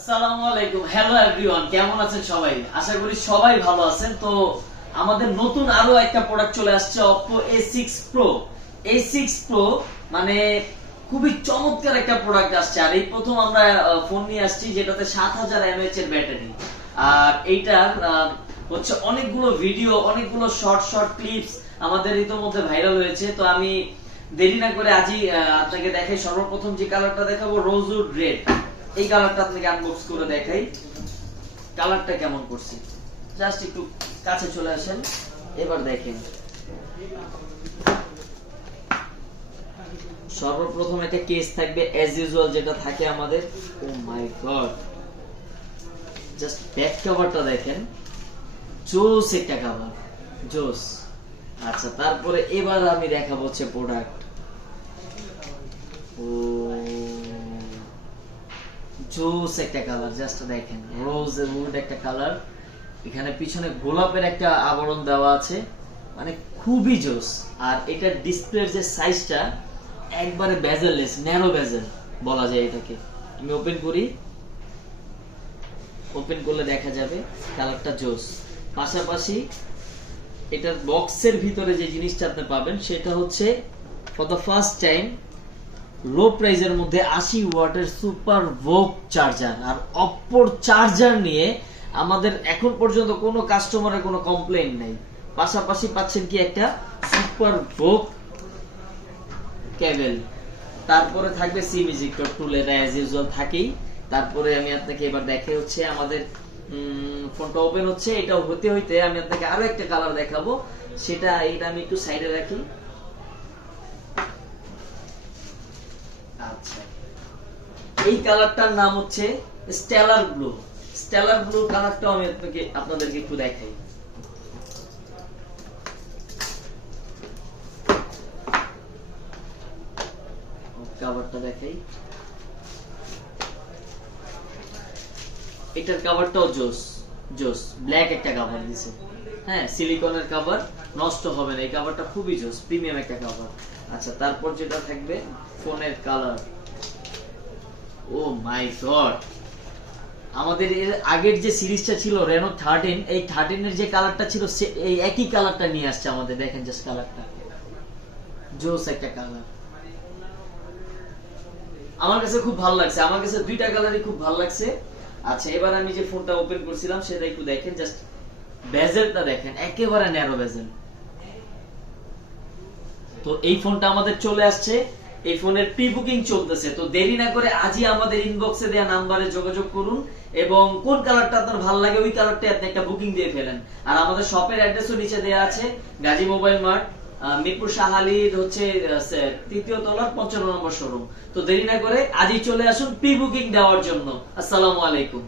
আসসালামু আলাইকুম। Hello everyone, কেমন আছেন সবাই? আশা করি সবাই ভালো আছেন। তো আমাদের নতুন আরো একটা প্রোডাক্ট চলে আসছে, Oppo A6 Pro। A6 Pro মানে খুবই চমৎকার একটা প্রোডাক্ট আসছে। আর এই প্রথম আমরা ফোন নিয়ে আসছি যেটাতে 7000 mAh এর ব্যাটারি। আর এইটা হচ্ছে অনেকগুলো ভিডিও, অনেকগুলো শর্ট শর্ট ক্লিপস আমাদের ইতোমধ্যে ভাইরাল হয়েছে। তো আমি দেরি না করে আজই আপনাকে দেখাই। সর্বপ্রথম যে কালারটা দেখাবো রোজউড রেড। এই কালারটা আপনাকে আনবক্স করে দেখাই কালারটা কেমন করছি। জাস্ট একটু কাছে চলে আসেন, এবার দেখেন। সর্বপ্রথম একটা কেস থাকবে অ্যাজ ইউজুয়াল যেটা থাকে আমাদের। ও মাই গড, জাস্ট ব্যাক কভারটা দেখেন, জোস একটা কভার, জোস। আচ্ছা, তারপরে এবার আমি দেখাবো হচ্ছে প্রোডাক্ট। ও জোস একটা কালার, জাস্ট দেখেন, রোজ উড একটা কালার। এখানে পিছনে গোলাপের একটা আবরণ দেওয়া আছে, মানে খুবই জোস। আর এটার ডিসপ্লের যে সাইজটা একবারে বেজেললেস, ন্যারো বেজেল বলা যায় এটাকে। আমি ওপেন করি, ওপেন করলে দেখা যাবে কালারটা জোস। পাশাপাশি এটার বক্সের ভিতরে যে জিনিসটা আপনি পাবেন সেটা হচ্ছে ফর দ্য ফার্স্ট টাইম লো প্রাইজের মধ্যে 80 ওয়াটের সুপার ভোক চার্জার। আর অপর চার্জার নিয়ে আমাদের এখন পর্যন্ত কোনো কাস্টমারের কোনো কমপ্লেইন নাই। পাশাপাশি পাচ্ছেন কি একটা সুপার ভোক কেবল। তারপরে থাকবে সিম ইজেক্টর টুল, এটা অ্যাজ ইউজুয়াল থাকেই। তারপরে আমি আপনাকে এবার দেখে হচ্ছে আমাদের ফোনটা ওপেন হচ্ছে। এটা হতে হইতে আমি আপনাকে আরো একটা কালার দেখাবো, সেটা এটা আমি একটু সাইডে রাখি। আচ্ছা, এই কালারটার নাম হচ্ছে স্টেলার ব্লু। স্টেলার ব্লু কালারটা আমি আপনাদেরকে একটু দেখাই। কভারটা দেখাই, এটার কভারটাও জোস জোস, ব্ল্যাক একটা কভার দিছে। হ্যাঁ, সিলিকনের কভার, নষ্ট হবে না। এই কভারটা খুবই জোস, প্রিমিয়াম একটা কভার। আচ্ছা, তারপর যেটা থাকবে ফোনের কালার। ও মাই গড, আমাদের এর আগের যে সিরিজটা ছিল রেনো 13, এই 13 এর যে কালারটা ছিল এই একই কালারটা নিয়ে আসছে আমাদের। দেখেন জাস্ট কালারটা, জোস একটা কালার। আমার কাছে খুব ভালো লাগছে, আমার কাছে দুইটা কালারই খুব ভালো লাগছে। আচ্ছা, এবার আমি যে ফোনটা ওপেন করছিলাম সেটা একটু দেখেন, জাস্ট বেজেলটা দেখেন, একেবারে ন্যারো বেজেল। তো এই ফোনটা আমাদের চলে আসছে, এই ফোনের প্রি বুকিং চলতেছে। তো দেরি না করে আজই আমাদের ইনবক্সে দেওয়া নাম্বারে যোগাযোগ করুন এবং কোন কালারটা আপনার ভালো লাগে ওই কালারটাই আপনি একটা বুকিং দিয়ে ফেলেন। আর আমাদের শপের অ্যাড্রেসও নিচে দেওয়া আছে, গাজী মোবাইল মার্ট, মিরপুর শাহালির হচ্ছে 3য় তলার 55 নম্বর শোরুম। তো দেরি না করে আজই চলে আসুন প্রি বুকিং দেওয়ার জন্য। আসসালামু আলাইকুম।